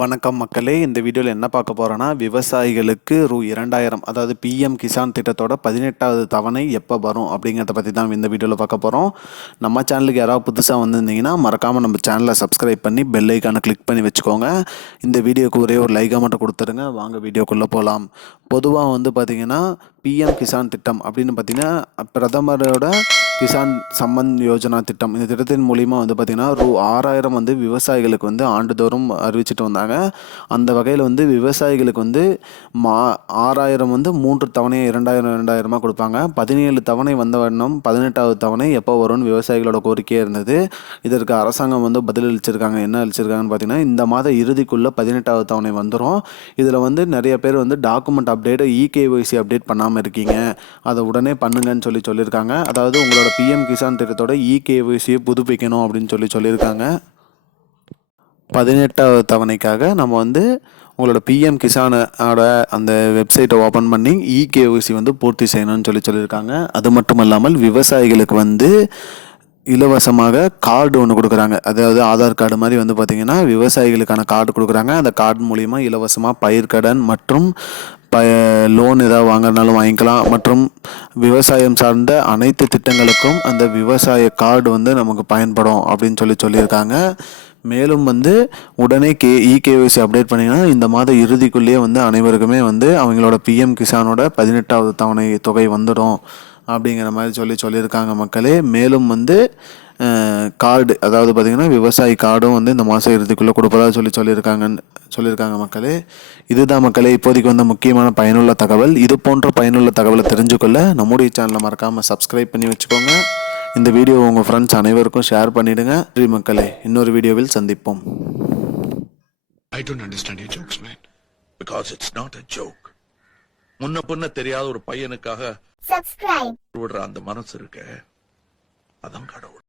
வணக்கம் மக்களே, இந்த வீடியோவில் என்ன பார்க்க போகிறோன்னா, விவசாயிகளுக்கு ரூ. 2000 அதாவது பிஎம் கிசான் திட்டத்தோட 18வது தவணை எப்போ வரும் அப்படிங்கிறத பற்றி தான் இந்த வீடியோவில் பார்க்க போகிறோம். நம்ம சேனலுக்கு யாராவது புதுசாக வந்திருந்தீங்கன்னா மறக்காமல் நம்ம சேனலை சப்ஸ்கிரைப் பண்ணி பெல் ஐக்கானை கிளிக் பண்ணி வச்சுக்கோங்க. இந்த வீடியோக்கு ஒரே ஒரு லைக்காக மட்டும் கொடுத்துருங்க. வாங்க வீடியோக்குள்ளே போகலாம். பொதுவாக பார்த்திங்கன்னா பிஎம் கிசான் திட்டம் அப்படின்னு பார்த்திங்கன்னா பிரதமரோட கிசான் சம்மன் யோஜனா திட்டம். இந்த திட்டத்தின் மூலிமா பார்த்திங்கன்னா ரூ. 6000 விவசாயிகளுக்கு ஆண்டுதோறும் அறிவிச்சிட்டு வந்தாங்க. அந்த வகையில் விவசாயிகளுக்கு 6000 3 தவணையை 2000 கொடுப்பாங்க. 17 தவணை வந்த வண்ணம் 18வது தவணை எப்போ வரும்னு விவசாயிகளோட கோரிக்கையே இருந்தது. இதற்கு அரசாங்கம் பதில் அளிச்சிருக்காங்க. என்ன அளிச்சிருக்காங்கன்னு பார்த்தீங்கன்னா, இந்த மாத இறுதிக்குள்ளே 18வது தவணை வந்துடும். இதில் நிறைய பேர் டாக்குமெண்ட் அப்டேட் இகேஒய்சி அப்டேட் பண்ணாமல் இருக்கீங்க, அதை உடனே பண்ணுங்கன்னு சொல்லியிருக்காங்க. அதாவது உங்களோட பிஎம் கிசான் திட்டத்தோட இகேஒய்சியை புதுப்பிக்கணும் அப்படின்னு சொல்லியிருக்காங்க. 18வது தவணைக்காக நம்ம உங்களோட பிஎம் கிசானோட அந்த வெப்சைட்டை ஓப்பன் பண்ணி இகேஒய்சி பூர்த்தி செய்யணும்னு சொல்லியிருக்காங்க. அது மட்டும் இல்லாமல் விவசாயிகளுக்கு இலவசமாக கார்டு ஒன்று கொடுக்குறாங்க. அதாவது ஆதார் கார்டு மாதிரி பார்த்திங்கன்னா விவசாயிகளுக்கான கார்டு கொடுக்குறாங்க. அந்த கார்டு மூலிமா இலவசமாக பயிர்க்கடன் மற்றும் லோன் ஏதாவது வாங்குறதுனாலும் வாங்கிக்கலாம். மற்றும் விவசாயம் சார்ந்த அனைத்து திட்டங்களுக்கும் அந்த விவசாய கார்டு நமக்கு பயன்படும் அப்படின்னு சொல்லியிருக்காங்க. மேலும் உடனே இகேஒய்சி அப்டேட் பண்ணிங்கன்னா இந்த மாத இறுதிக்குள்ளேயே அனைவருக்குமே அவங்களோட பிஎம் கிசானோட 18வது தவணை தொகை வந்துடும் அப்படிங்கிற மாதிரி சொல்லியிருக்காங்க மக்களே. மேலும் கார்டு, அதாவது பார்த்திங்கன்னா விவசாயி கார்டும் இந்த மாதம் இறுதிக்குள்ளே கொடுப்பதாக சொல்லியிருக்காங்க மக்களே. இதுதான் மக்களே இப்போதைக்கு முக்கியமான பயனுள்ள தகவல். இது போன்ற பயனுள்ள தகவலை தெரிஞ்சுக்கொள்ள நம்முடைய சேனலை மறக்காமல் சப்ஸ்கிரைப் பண்ணி வச்சுக்கோங்க. இந்த வீடியோ உங்கள் ஃப்ரெண்ட்ஸ் அனைவருக்கும் ஷேர் பண்ணிவிடுங்க. நன்றி மக்களே, இன்னொரு வீடியோவில் சந்திப்போம். I don't understand your jokes, man. Because it's not a joke. முன்ன பின்ன தெரியாத ஒரு பையனுக்காக விடுற அந்த மனசு இருக்க, அதான் கடவுள்.